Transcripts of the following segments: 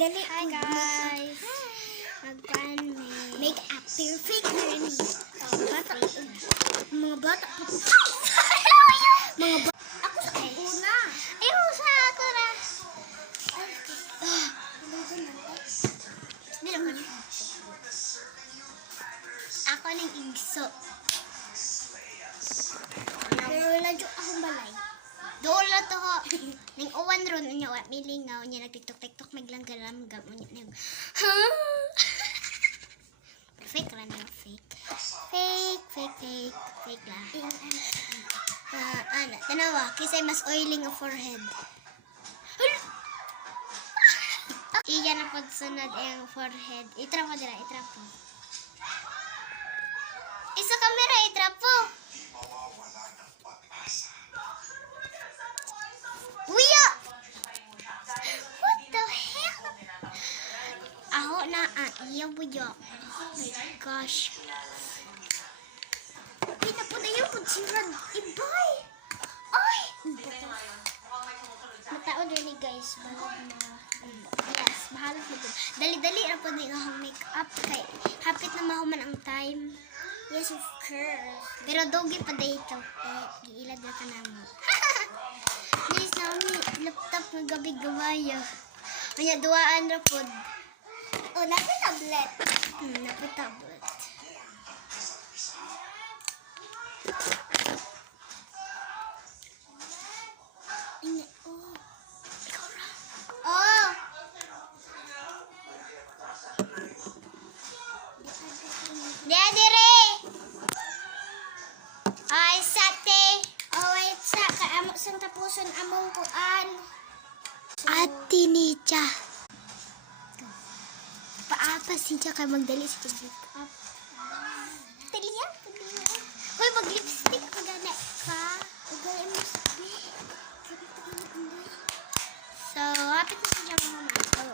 Dali. Hi guys. Make a perfect journey. Bata. Mga bata. Mga bata. Ako sa una. Ayaw sa ako na. Hindi naman. Ako ng igso. Pero ladyo akong balay. Doon lang to ho. Ning uwan ron unya wa milingaw nya nagtiktok-tiktok maglangaram gam unya nag. Ha? Fake ra na fake. Fake la. Ana, tanawa, kisay mas oiling ang forehead. Iya na pod sunod ang forehead. Itra po dira, itra po. Isa kamera, itra po. Uya! What the hell? Aho na iya buyo. Oh my gosh. Kita po na yung putsirad. Ibay! Ay! Matao dali guys. Balad na. Yes, mahalat mo dun. Dali-dali na po din ang make-up. Kay hapit na mahuman ang time. Yes, of course. Pero dogi pa dito. Giilad na ka na mo. Guys, namin laptop ng gabi gawaya. Kanya duwaan na po. Oh, nasa tablet. Napo tablet. Oh. Ikaw ra. Oh! Dire! Ay, sate! Oh, wait sa kaamo sang tapuson among kuan. Ate Nicha. Paapa siya kay magdali sa pag-make-up. Taliya. Hoy, mag-lipstick ka gana ka. Ugay mo sabi. So, hapit na siya mga mga. So,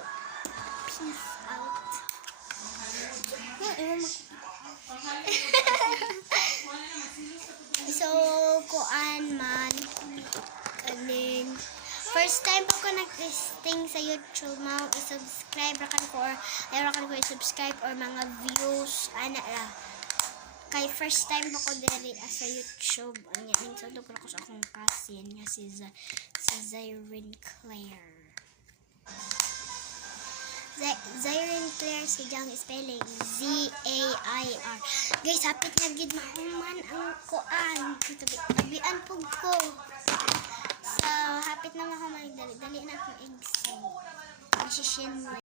peace out. So, kuan man. Kanin. First time pa ko nag-testing sa YouTube, mga i-subscribe rakan ko or ayaw rakan ko i-subscribe or mga views, ana ra. Kay first time pa ko diri sa YouTube. Anya, insundok ra ko sa akong cousin nga si Zyrene Claire. Zyrene Claire si Jang spelling Z-A-I-R. Guys, hapit na gid mahuman ang kuan. Tabian pug ko. So, hapit na mahuman dali na akong exam. Decision